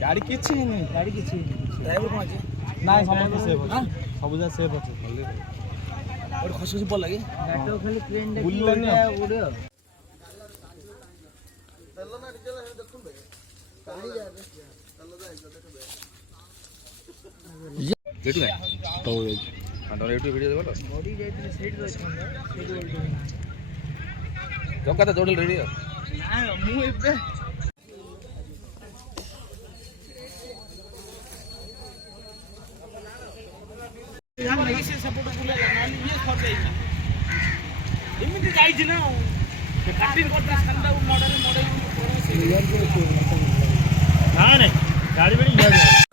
गाड़ी किछि नहीं गाड़ी किछि ड्राइवर कोन अछि नाही समस्त सेफ अछि सब जा सेफ अछि खाली और खसखस बोल लागे गाटो खाली प्लेन दे बुललानी उड़े चलो ना डीजल देखुन बे कहां जा रे चलो जा देखबे जेटू है तो अंडर यूट्यूब वीडियो देखो बॉडी जाइते साइड रे साइड जोका तो जोडल रेडी है ना मु एबे हम नहीं से सपोर्ट बुला ना ये फर जाइना एमिति जाइछि ना काटिन करता संदा मॉडल ना नहीं गाड़ी बड़ी